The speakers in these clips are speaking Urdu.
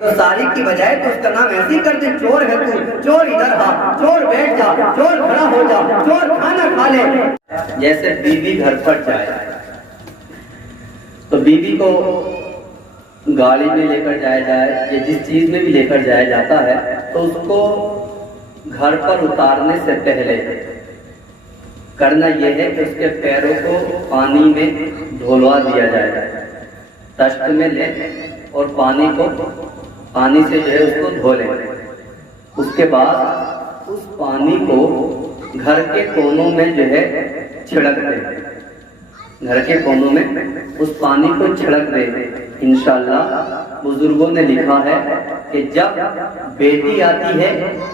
تو ساری کی بجائے تو اس کا نام ایسے ہی کر دیں، چور ہے تو، چور ادھر آ، چور بیٹھ جا، چور کھڑا ہو جا، چور کھانا کھا لے۔ جیسے بیوی گھر پر جائے تو بیوی کو گاڑی میں لے کر جایا جائے یا جس چیز میں بھی لے کر جایا جاتا ہے تو اس کو گھر پر اتارنے سے پہلے کرنا یہ ہے کہ اس کے پیروں کو پانی میں دھلوا دیا جائے، تشت میں لے اور پانی سے جو ہے اس کو دھو لیں۔ اس کے بعد اس پانی کو گھر کے کونوں میں جو ہے چھڑک دیں، گھر کے کونوں میں اس پانی کو چھڑک دیں۔ انشاءاللہ بزرگوں نے لکھا ہے کہ جب بیٹی آتی ہے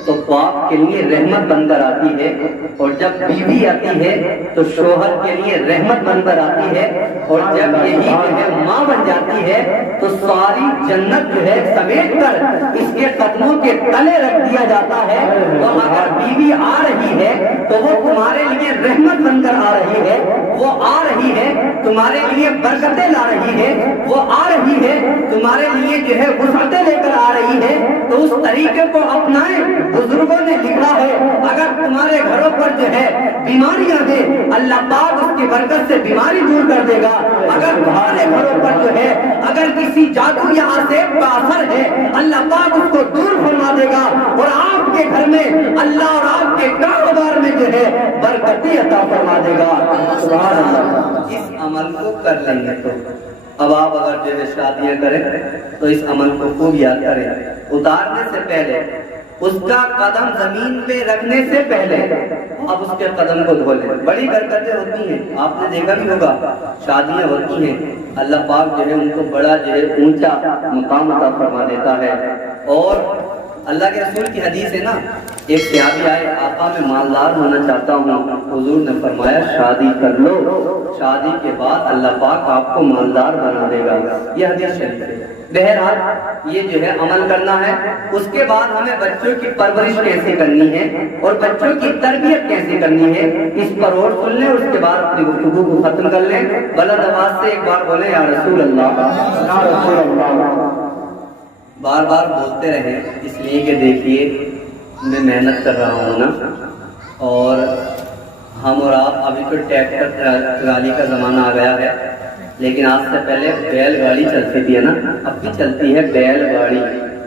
تو باپ کے لیے رحمت بن کر آتی ہے، اور جب بیوی آتی ہے تو شوہر کے لیے رحمت بن کر آتی ہے، اور جب یہی جو ہے ماں بن جاتی ہے تو ساری جنت جو ہے سمیٹ کر اس کے قدموں کے تلے رکھ دیا جاتا ہے۔ اور اگر بیوی آ رہی ہے تو وہ تمہارے لیے رحمت بن کر آ رہی ہے، وہ آ رہی ہے تمہارے لیے برکتیں لا رہی ہے، وہ آ رہی ہے تمہارے لیے جو ہے وسعتیں لے کر آ رہی ہے۔ تو اس طریقے کو اپنائیں۔ بزرگوں نے لکھا ہے اگر تمہارے گھروں پر جو ہے بیماریاں ہیں، اللہ پاک اس کی برکت سے بیماری دور کر دے گا۔ اگر تمہارے گھروں پر جو ہے اگر کسی جادو یا عذاب کا اثر ہے، اللہ پاک اس کو دور فرما دے گا، اور آپ کے گھر میں اللہ اور آپ کے کاروبار میں جو ہے برکتی عطا فرما دے گا۔ سبحان اللہ۔ اس عمل کو کر لیں گے تو اب آپ اگر جو ہے شادیاں کریں تو اس عمل کو خوب یاد کریں۔ اتارنے سے پہلے اس کا قدم زمین پہ رکھنے سے پہلے اب اس کے قدم کو دھو لیں۔ بڑی برکتیں ہوتی ہیں، آپ نے دیکھا بھی ہوگا، شادیاں ہوتی ہیں، اللہ پاک جو ہے ان کو بڑا جو ہے اونچا مقام عطا فرما دیتا ہے۔ اور اللہ کے رسول کی حدیث ہے نا، ایک صحابی آئے، آقا میں مالدار ہونا چاہتا ہوں، حضور نے فرمایا شادی کر لو، شادی کے بعد اللہ پاک آپ کو مالدار بنا دے گا۔ یہ حدیث شریف ہے۔ بہرحال یہ جو ہے عمل کرنا ہے۔ اس کے بعد ہمیں بچوں کی پرورش کیسے کرنی ہے اور بچوں کی تربیت کیسے کرنی ہے، اس پر اور سن لیں، اس کے بعد اپنی گفتگو کو ختم کر لیں۔ بلند آواز سے ایک بار بولیں یا رسول اللہ، یا رسول اللہ۔ بار بار بولتے رہیں، اس لیے کہ دیکھیے میں محنت کر رہا ہوں نا، اور ہم اور آپ ابھی تو ٹریکٹر ٹرالی کا زمانہ آ گیا ہے، لیکن آج سے پہلے بیل گاڑی چلتی تھی نا، اب بھی چلتی ہے بیل گاڑی۔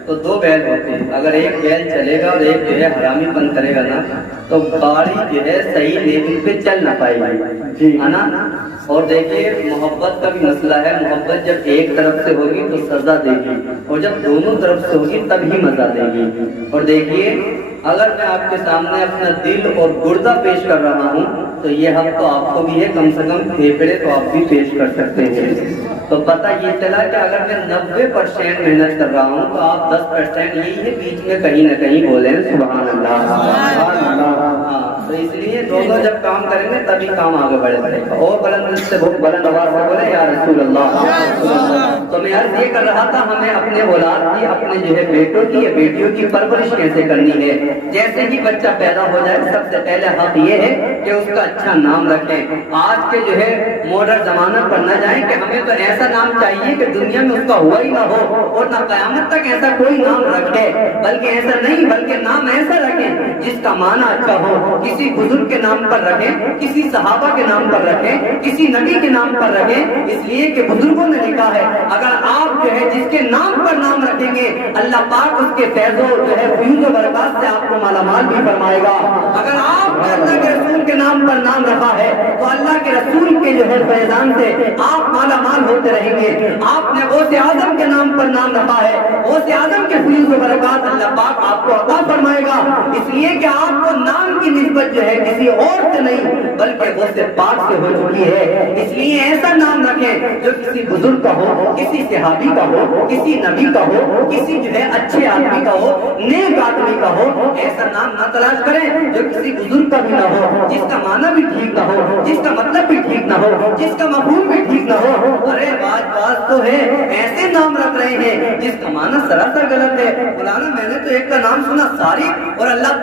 تو دو بیل ہوتے ہیں، اگر ایک بیل چلے گا اور ایک جو ہے حرامی پن کرے گا نا تو گاڑی جو ہے صحیح لیول پہ چل نہ پائے گی، ہے نا۔ اور دیکھیے محبت کا بھی مسئلہ ہے، محبت جب ایک طرف سے ہوگی تو سزا دے گی، اور جب دونوں طرف سے ہوگی تب ہی مزہ دے گی۔ اور دیکھیے اگر میں آپ کے سامنے اپنا دل اور گردہ پیش کر رہا ہوں تو یہ حق تو آپ کو بھی ہے، کم سے کم پھیپڑے تو آپ بھی پیش کر سکتے ہیں۔ تو پتہ یہ چلا کہ اگر میں 90% محنت کر رہا ہوں تو آپ 10% یہی ہے، بیچ میں کہیں نہ کہیں بولیں سبحان اللہ، سبحان اللہ۔ تو اس لیے دونوں جب کام کریں گے تبھی کام آگے بڑھے گا۔ اور بلند آواز سے بولے یا رسول اللہ۔ تو میں عرض یہ کر رہا تھا ہمیں اپنے اولاد کی، اپنے جو ہے بیٹوں کی یا بیٹیوں کی پرورش کیسے کرنی ہے۔ جیسے ہی بچہ پیدا ہو جائے سب سے پہلے حق یہ ہے کہ اس کا اچھا نام رکھیں۔ آج کے جو ہے ماڈرن زمانہ پر نہ جائیں کہ ہمیں تو ایسا نام چاہیے کہ دنیا میں اس کا ہوا ہی نہ ہو اور نہ قیامت تک ایسا کوئی نام رکھے، بلکہ ایسا نہیں، بلکہ نام ایسا رکھیں جس کا معنی اچھا ہو۔ کسی بزرگ کے نام پر رکھیں، کسی صحابہ کے نام پر رکھیں، کسی نبی کے نام پر رکھیں، اس لیے کہ بزرگوں نے لکھا ہے اگر آپ جو ہے جس کے نام پر نام رکھیں گے اللہ پاک اس کے فیض و جو ہے فیوز و برکات سے آپ کو مالا مال بھی فرمائے گا۔ اگر آپ نے اللہ کے رسول کے نام پر نام رکھا ہے تو اللہ کے رسول کے جو ہے فیضان سے آپ مالا مال ہوتے رہیں گے۔ آپ نے غوث اعظم کے نام پر نام رکھا ہے، غوث اعظم کے فیوز و برکات اللہ پاک آپ کو عطا فرمائے گا، اس لیے کہ آپ کو نام کی نسبت جو ہے کسی اور سے نہیں بلکہ غوث پاک سے ہو چکی ہے۔ اس لیے ایسا نام رکھیں جو کسی بزرگ کا ہو، کسی صحابی کا ہو، کسی نبی کا ہو، کسی جو ہے اچھے آدمی کا ہو، نیک آدمی کا ہو۔ ایسا نام نہ تلاش کریں جو کسی بزرگ کا بھی نہ ہو، جس کا معنی بھی ٹھیک نہ ہو، جس کا مطلب بھی ٹھیک نہ ہو، جس کا مفہوم بھی ٹھیک نہ ہو۔ ارے بات تو ہے ایسے نام رکھ رہے ہیں جس کا معنی سراسر غلط ہے۔ مولانا میں نے تو ایک کا نام سنا ساری، اور اللہ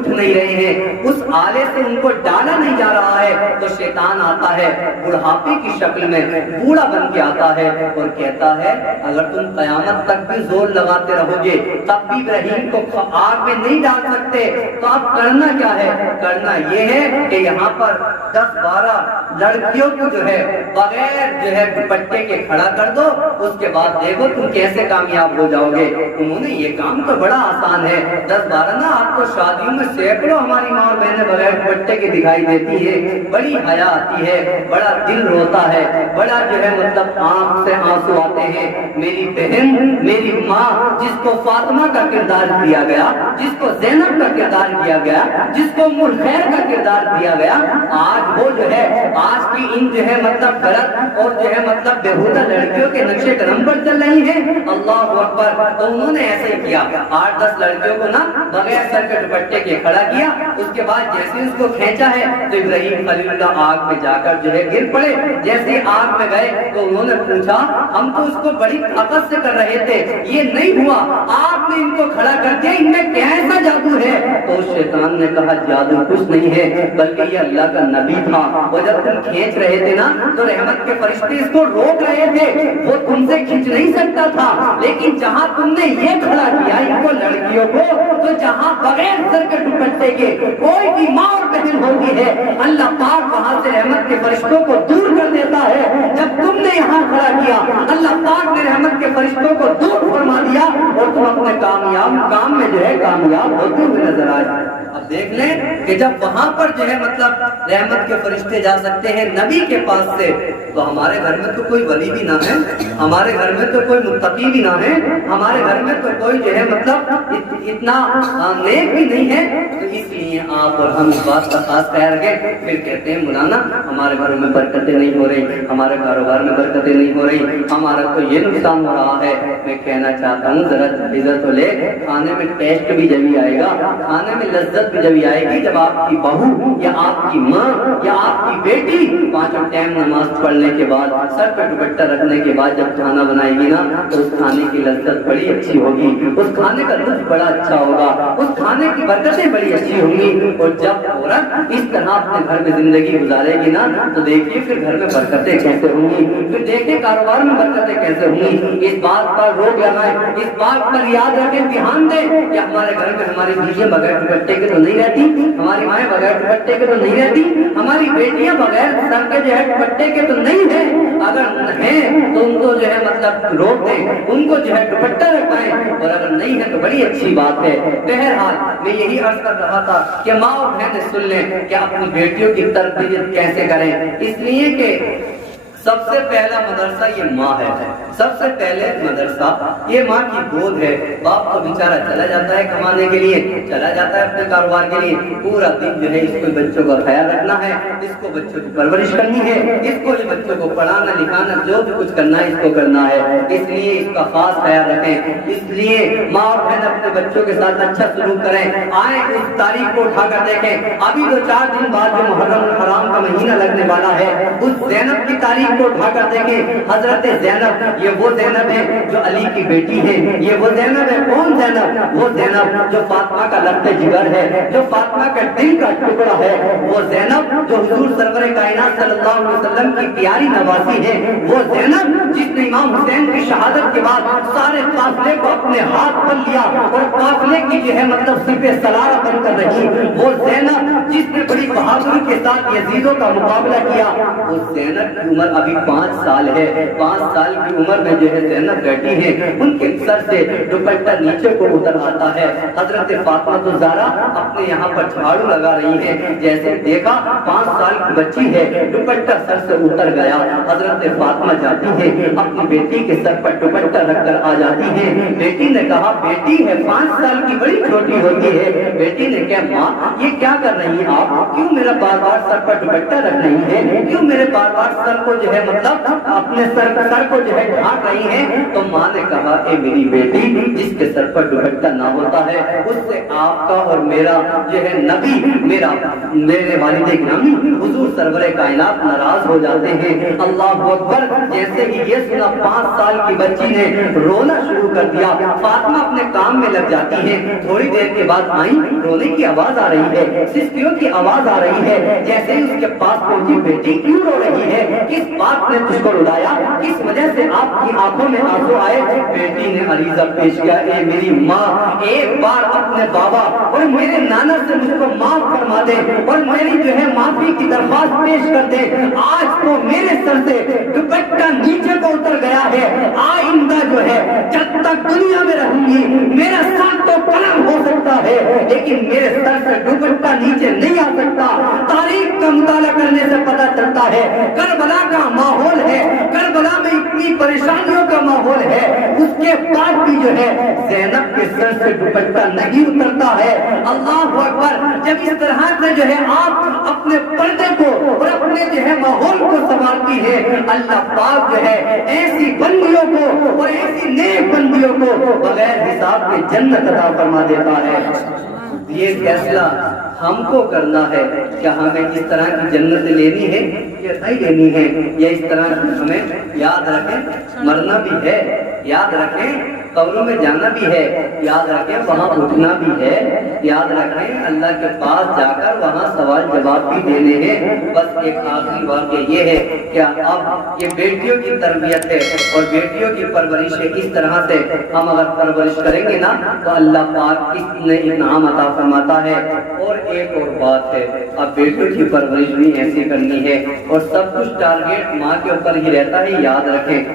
اٹھ نہیں رہے ہیں، اس آلے سے ان کو ڈالا نہیں جا رہا ہے، تو شیطان آتا ہے بڑھاپے کی شکل میں، بوڑھا بن کے آتا ہے اور کہتا ہے اگر تم قیامت تک بھی زور لگاتے رہو گے تب بھی ابراہیم کو آگ میں نہیں ڈال سکتے، تو اب کرنا کیا ہے؟ کرنا یہ ہے کہ یہاں پر 10-12 لڑکیوں کو جو ہے بغیر جو ہے دوپٹے کے کھڑا کر دو، اس کے بعد دیکھو تم کیسے کامیاب ہو جاؤ گے۔ انہوں نے یہ کام تو بڑا آسان ہے، 10-12 نا آپ کو شادیوں میں سینکڑوں ہماری ماں اور بہنیں بغیر دوپٹے کے دکھائی دیتی ہے، بڑی حیا آتی ہے، بڑا دل روتا ہے، بڑا جو ہے مطلب آنکھ سے آنسو آتے ہیں۔ میری بہن، میری ماں جس کو فاطمہ کا کردار دیا گیا، جس کو زینب کا کردار دیا گیا، جس کو ام الخیر کا کردار دیا گیا، آج وہ جو ہے آج کی ان جو ہے مطلب غلط اور جو ہے مطلب بےہودہ لڑکیوں کے نقشے قدم پر چل رہی ہیں۔ اللہ اکبر۔ تو انہوں نے ایسے ہی کیا، 8-10 لڑکیوں کو نا بغیر سر کے دوپٹے کے کھڑا کیا، اس کے بعد جیسے اس کو کھینچا ہے تو ابراہیم خلیل اللہ آگ میں جا کر جو ہے گر پڑے۔ جیسے آگ میں گئے تو انہوں نے پوچھا ہم تو اس کو بڑی طاقت سے کر رہے تھے، یہ نہیں ہوا، آپ نے ان کو کھڑا کر دیا، ان میں کیسا جادو ہے؟ تو شیطان نے کہا جادو کچھ نہیں ہے بلکہ یہ اللہ کا نبی تھا، وہ جب تم کھینچ رہے تھے نا تو رحمت کے فرشتے اس کو روک رہے تھے، وہ تم سے کھینچ نہیں سکتا تھا، لیکن جہاں تم نے یہ کھڑا کیا ان کو لڑکیوں کو، تو جہاں بغیر سر کے دوپٹے کے کوئی بھی ماں اور بہن ہوتی ہے اللہ پاک وہاں سے رحمت کے فرشتوں کو دور کر دیتا ہے۔ جب تم نے یہاں کھڑا کیا اللہ پاک نے رحمت کے فرشتوں کو دور فرما دیا اور تم اپنے کامیاب کام میں جو ہے کامیاب ہوتے ہوئے نظر آئے۔ اب دیکھ لیں کہ جب وہاں پر جو ہے مطلب رحمت کے فرشتے جا سکتے ہیں نبی کے پاس سے، تو ہمارے گھر میں تو کوئی ولی بھی نہ ہے، ہمارے گھر میں تو کوئی متقی بھی نہ ہے، ہمارے گھر میں تو کوئی جو ہے مطلب اتنا نیک بھی نہیں ہے۔ تو اس لیے آپ اور ہم اس بات کا خاص خیال رکھیں۔ پھر کہتے ہیں مولانا ہمارے گھروں میں برکتیں نہیں ہو رہی، ہمارے کاروبار میں برکتیں نہیں ہو رہی، ہمارا تو یہ نقصان ہو رہا ہے۔ میں کہنا چاہتا ہوں ذرا عزت تو لے، کھانے میں ٹیسٹ بھی جبھی آئے گا، کھانے میں لذت بھی جبھی آئے گی جب آپ کی بہو یا آپ کی ماں یا آپ کی بیٹی 5 ٹائم نماز پڑھنے کے بعد سر پہ دوپٹہ رکھنے کے بعد جب کھانا بنائے گی نا تو اس کھانے کی لذت بڑی اچھی ہوگی، اس کھانے کا لطف بڑا اچھا ہوگا، اس کھانے کی برکتیں بڑی اچھی ہوں گی۔ اور جب عورت اس طرح اپنے گھر میں زندگی گزارے گی نا تو دیکھیے پھر گھر میں برکتیں کیسے ہوں گی، پھر دیکھیں کاروبار میں برکتیں کیسے ہوں گی۔ اس بات پر روک لگائیں، اس بات پر یاد رکھیں، دھیان دیں کہ ہمارے گھر میں ہماری بیویاں بغیر دوپٹے کے تو نہیں رہتی، ہماری مائیں بغیر دوپٹے کے تو نہیں رہتی، ہماری بیٹیاں بغیر سر کے جو ہے دوپٹے کے تو نہیں ہیں۔ اگر ہیں تو ان کو جو ہے مطلب روک دیں، ان کو جو ہے دوپٹہ رکھائیں، اور اگر نہیں ہے تو بڑی اچھی بات ہے۔ بہرحال میں یہی عرض کر رہا تھا کہ ماں اور بہنیں سن لیں کہ اپنی بیٹیوں کی تربیت کیسے کریں، اس لیے کہ سب سے پہلا مدرسہ یہ ماں ہے، سب سے پہلے مدرسہ یہ ماں کی گود ہے۔ باپ تو بیچارہ چلا جاتا ہے کمانے کے لیے، چلا جاتا ہے اپنے کاروبار کے لیے، پورا دن جو ہے اس کو بچوں کا خیال رکھنا ہے، اس کو بچوں کی پرورش کرنی ہے، اس کو یہ بچوں کو پڑھانا لکھانا جو بھی کچھ کرنا ہے اس کو کرنا ہے، اس لیے اس کا خاص خیال رکھیں۔ اس لیے ماں اور بہن اپنے بچوں کے ساتھ اچھا سلوک کریں۔ آئیں اس تاریخ کو اٹھا کر دیکھیں، ابھی 2-4 دن بعد جو محرم الحرام کا مہینہ لگنے والا ہے اس زینب کی تاریخ کو اٹھا کر دیکھیں۔ حضرت زینب، یہ وہ زینب ہے جو علی کی بیٹی ہے، یہ وہ زینب ہے، کون زینب؟ وہ زینب جو فاطمہ کا لبِ جگر ہے، جو فاطمہ کا دل کا ٹکڑا ہے، وہ زینب جو حضور سرور کائنات صلی اللہ علیہ وسلم کی پیاری نواسی ہے، وہ زینب جس نے امام حسین کی شہادت کے بعد سارے قافلے کو اپنے ہاتھ پر لیا اور قافلے کی جو ہے مطلب سپہ سالار بن کر رہی، وہ زینب جس نے بڑی بہادری کے ساتھ یزیدوں کا مقابلہ کیا، وہ زینب کی عمر ابھی 5 سال ہے۔ 5 سال کی عمر میں جو ہے زینب بیٹھی ہے، ان کے سر سے دوپٹہ نیچے کو اتر آتا ہے۔ حضرت فاطمہ تو زہرا اپنے یہاں پر جھاڑو لگا رہی ہیں، جیسے دیکھا 5 سال کی بچی ہے، دوپٹہ سر سے اتر گیا۔ حضرت فاطمہ جاتی ہے اپنی بیٹی کے سر پر دوپٹہ رکھ کر آ جاتی ہے۔ بیٹی نے کہا بیٹی ہے 5 سال کی، بڑی چھوٹی ہوتی ہے۔ بیٹی نے کہا ماں یہ کیا کر رہی ہیں آپ، کیوں میرا بار بار سر پر دوپٹہ رکھ رہی ہے، کیوں میرے بار بار سر کو جو جو ہے مطلب اپنے سر کو جو ہے ڈھانک رہی ہیں، تو ماں نے کہا اے میری بیٹی، جس کے سر پر دوپٹہ نہ ہوتا ہے اس سے آپ کا اور میرا جو ہے نبی، میرے والد گرامی حضور سرور کائنات ناراض ہو جاتے ہیں۔ اللہ اکبر! جیسے ہی یہ سنا 5 سال کی بچی نے رونا شروع کر دیا۔ فاطمہ اپنے کام میں لگ جاتی ہے، تھوڑی دیر کے بعد آئی، رونے کی آواز آ رہی ہے، سسکیوں کی آواز آ رہی ہے۔ جیسے ہی اس کے پاس پہنچی، بیٹی کیوں رو رہی ہے؟ کس بات نے تجھ کو رلایا؟ کس وجہ سے آپ کی آنکھوں میں آنسو آئے؟ بیٹی نے عریضہ پیش کیا، اے میری ماں، ایک بار اپنے بابا اور میرے نانا سے مجھ کو معاف فرما دے اور میری جو ہے معافی کی درخواست پیش کر دے۔ آج تو میرے سر سے دوپٹہ نیچے کو اتر گیا ہے، آئندہ جو ہے جب تک دنیا میں رہوں گی میرا سر تو قلم ہو سکتا ہے لیکن میرے سر سے دوپٹہ نیچے نہیں آ سکتا۔ تاریخ کا مطالعہ کرنے سے پتہ چلتا ہے کربلا کا ماحول ہے، کربلا میں اتنی پریشانیوں کا ماحول ہے، اس کے بعد بھی جو ہے زینب کے سر سے دوپٹہ نہیں اترتا ہے۔ اللہ اکبر! جب اس طرح سے جو ہے آپ اپنے پردے کو اور اپنے جو ہے ماحول کو سنبھالتی ہے، اللہ پاک جو ہے ایسی بندیوں کو اور ایسی نیک بندیوں کو بغیر حساب کے جنت عطا فرما دیتا ہے۔ یہ فیصلہ ہم کو کرنا ہے، کیا ہمیں اس طرح کی جنت لینی ہے یا نہیں لینی ہے، یا اس طرح ہمیں یاد رکھیں مرنا بھی ہے، یاد رکھیں قبروں میں جانا بھی ہے، یاد رکھیں وہاں اٹھنا بھی ہے، یاد رکھیں اللہ کے پاس جا کر وہاں سوال جواب بھی دینے ہیں۔ بس ایک آخری واقعہ یہ ہے کہ اب یہ بیٹیوں کی تربیت ہے اور بیٹیوں کی پرورش ہے، اس طرح سے ہم اگر پرورش کریں گے نا تو اللہ پاک اس نے انعام عطا فرماتا ہے۔ اور ایک اور بات ہے، اب بیٹوں کی پرورش بھی ایسی کرنی ہے اور سب کچھ ٹارگیٹ ماں کے اوپر ہی رہتا ہے، یاد رکھیں